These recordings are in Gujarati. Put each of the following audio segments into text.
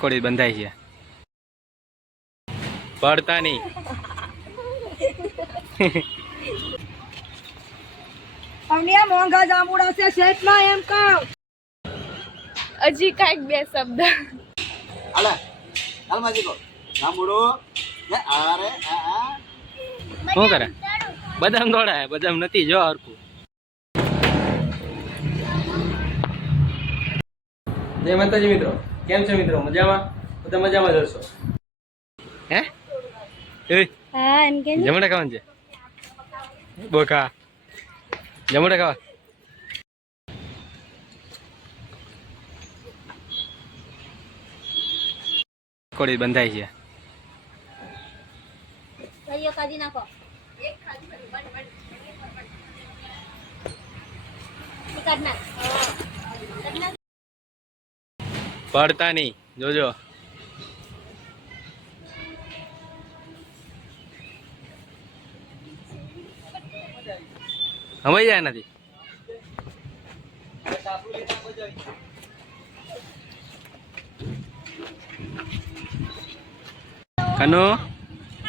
કોળી બંધાય છે. પડતા નહીં. અમને મોંઘા જાંબુડા છે શેઠમાં એમ કહો હજી કાઈક બે શબ્દ. હાલે હાલ માજી કો. જાંબુડો ને આરે આ. શું કરે? બદામ દોડાય બદામ નથી જો હરખું. જય માતાજી મિત્રો. કેમ છે મિત્રો? મજામાં? બધા મજામાં જશો હે? એ હા એમ કે જમણા ખાવાનું છે? બોખા જમણા ખાવા. કોળી બંધાય છે. ભાઈઓ કાઢી નાખો. કાઢ નાખ કાઢ નાખ. પડતા નહીં. જોજો. સમજ જાય નથી. કનુ?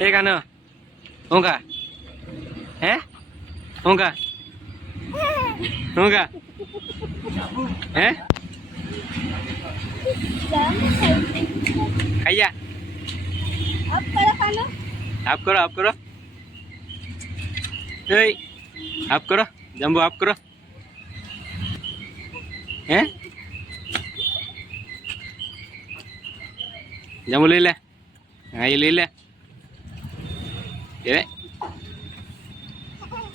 એ કાનો? હું કા? હે? હું કા? હું કા? હે? ખાઈ જા. અપ કરો ખાનો આપ કરો. આપ કરો એ આપ કરો, જમ્બો આપ કરો. હે? જમ્બો લઈ લે. હા, એ લઈ લે. એ.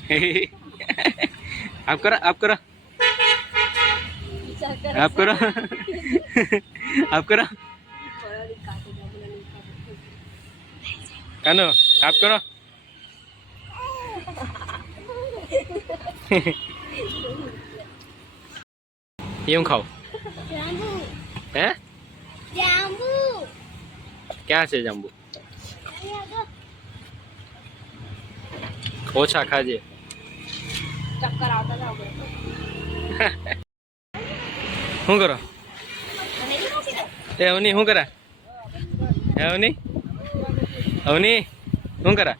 આપ કરો આપ કરો. આપ કરો. આપ કરો. કાનો આપ કરો. ખાઓ જાંબુ. હે? ક્યાં છે જાંબુ? અહીંયા જો. ઓછા ખાજે. ચક્કર આવતા જાવ શું કરો. એ અવની શું કરા? હે અવની? અવની શું કરા?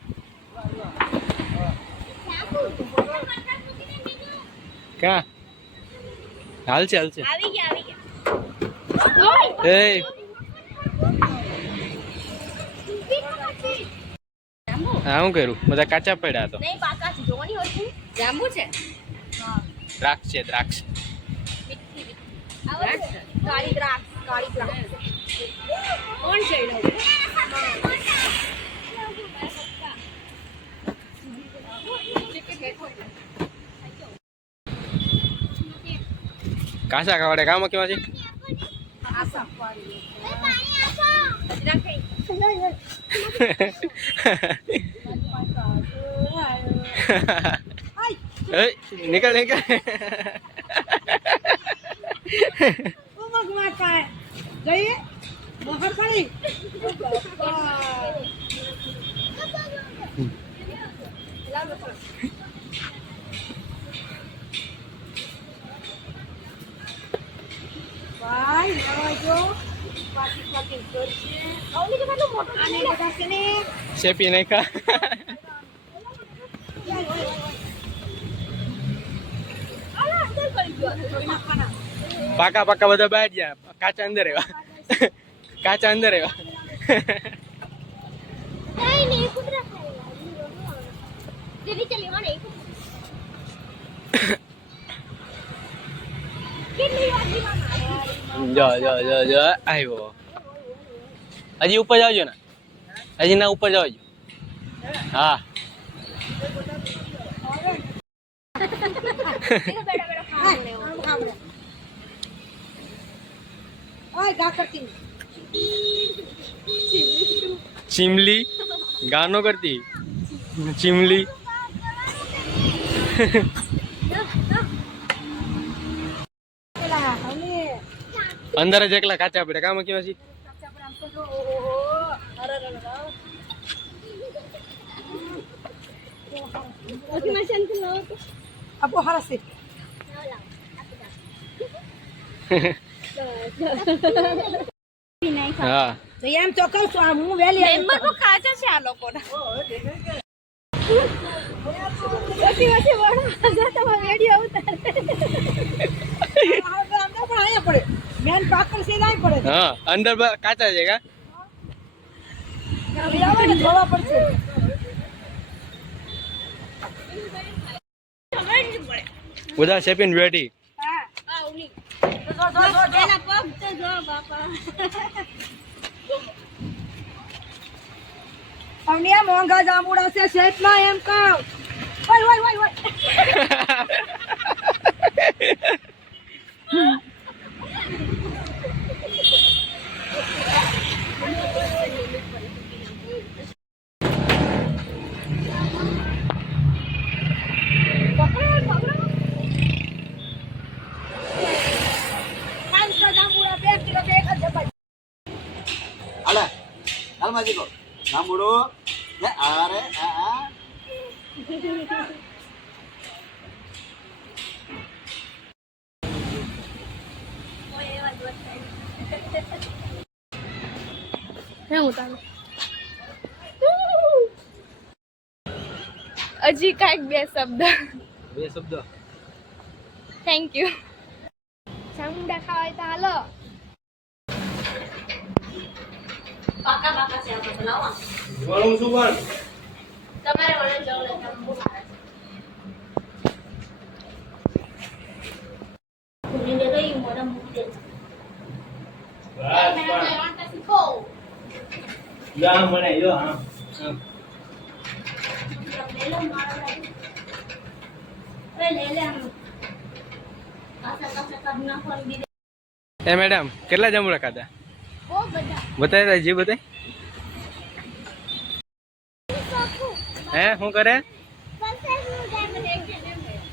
ક્યાં? હાલ છે હાલ છે. એ. હા શું કર્યું? બધા કાચા પડ્યા તો. જાંબુ છે? દ્રાક્ષ છે દ્રાક્ષ. કાળી દ્રાક્ષ કાળી દ્રાક્ષ કોણ છે એ કાચા ખાવાડે કામ કેવા છે? નીકળ નીકળ. જઈએ બહાર પડી ભાઈ નવાજો પાટી પાટી કરશે અવની તો કેટલું મોટું આને બધા છે ને શેપી નાખા આલા અંદર કરી ગયો હતો. થોડી નાખવાના પાકા પાકા બધા બહાર ગયા. કાચા અંદર એવા. કાચા અંદર એવા. જો જો જો આવ્યો હજી ઉપર જાવજો ને. હજી ના ઉપર જાવજો. હા બેટા બેટા ખાવાનું લેવું ઓય ગા કરતી ચીમલી ગાનો કરતી. ચીમલી. અંદર જ એકલા કાચા પડે કામ કેવા છે. આપો હા તો એમ તો કહું છું હું વહેલી આવી મેમ્બર તો ખાચા છે આ લોકોના વડા વેડિયો ઉતારે તો પડે મેન સીધા અહીં પડે હા અંદર કાચા છે કા પડશે બધા શેપીન રેડી અવનિયા મોંઘા જાંબુડા છે શેઠમાં એમ કહું. ઓય ઓય ઓય ઓય. આ હે ઉતારો હજી કાંઈક બે શબ્દ. બે શબ્દ. થેન્ક યુ ચામુંડા ખાવાય તો હાલો. વાળું પણ તમારે જવું બહુ સારા છે. ભૂલીને ગઈ મોઢા મૂકી દે. શીખો? યા મને યો હા લે લો મારો લે લે લે આમ. પાછા પાછા ફોન દીધે એ મેડમ કેટલા જાંબુડા ખાધા? બતાવી જે બતાય. હે, શું કરે?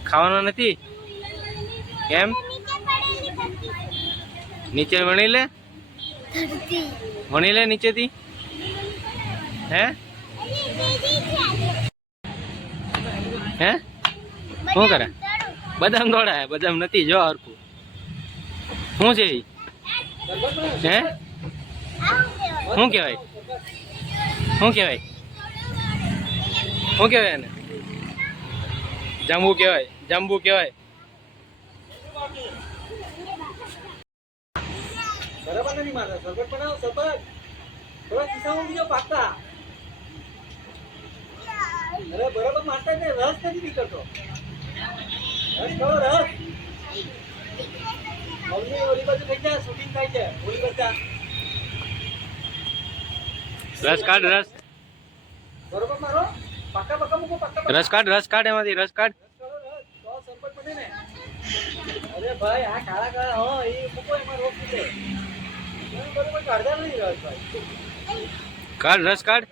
ખાવાનો નથી? કેમ? નીચે વણી લે? વણી લે નીચેથી? હે? હે? શું કરે? બદામ દોડાય બદામ નથી, જો હરખું. શું છે? હે? શું કહેવાય? શું કહેવાય? શું કહેવાય એને? જાંબુ કહેવાય જાંબુ કહેવાય. બરાબર નથી મારતા સરબત બનાવો સરબત થોડા ખિસ્સામાં બીજો પાકતા અરે, બરાબર મારતા રસ નથી નીકળતો. રસ કરો રસ. મમ્મી, ઓલી બાજુ થઈ જાય શૂટિંગ થાય છે. ઓલી બધા રસ કાઢ રસ. રસ કાઢ રસ કાઢ એમાંથી રસ કાઢ. અરે ભાઈ આ કાળા કાળા હા એ મૂકો એમાં રોગ ફૂટે બરોબર કાઢતા નહીં રસ ભાઈ. કાઢ રસ કાઢ.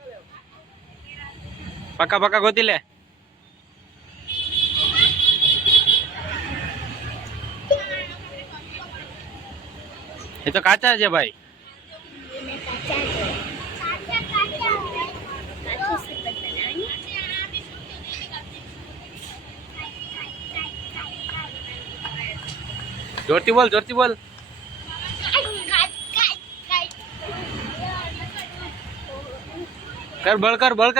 પાકા પાકા ગોતી લે. એ તો કાચા છે ભાઈ. જોરથી બોલ જોરથી બોલ. કર, બળ કર, બળ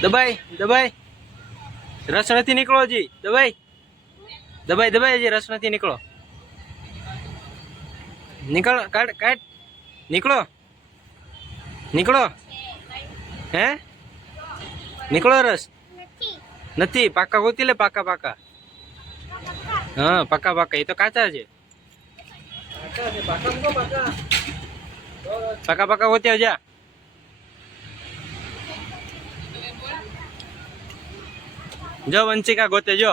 દબાઈ દબાઈ રસ નથી નીકળો હજી. દબાઈ દબાઈ દબાઈ હજી, રસ નથી નીકળો. નીકળ, કાઢ કાઢ. નીકળો. નીકળો. હે? નીકળો રસ. નથી, પાકા ગોતી લે, પાકા પાકા. હા, પાકા પાકા. એ તો કાચા છે. પાકા પાકા ગોતી ગોત્યા જા, વંશિકા ગોતે, જો.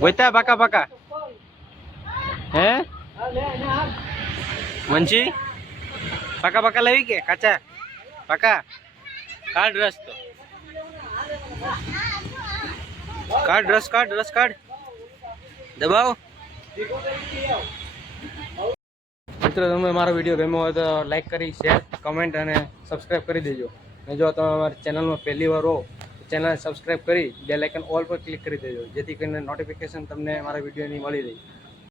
ગોત્યા, પાકા પાકા? હે? વંશી? પાકા પાકા લાવી કે? કાચા? પાકા? કાઢ રસ તો. કાઢ, રસ કાઢ રસ કાઢ. દબાવ. મિત્રો તમે મારો વીડિયો ગમ્યો હોય તો લાઈક કરી શેર કમેન્ટ અને સબસ્ક્રાઈબ કરી દેજો. અને જો તમે અમારી ચેનલમાં પહેલી વાર હો ચેનલ સબસ્ક્રાઈબ કરી બેલ આઇકન ઓલ પર ક્લિક કરી દેજો, જેથી કરીને નોટિફિકેશન તમને મારા વિડીયોની મળી રહે.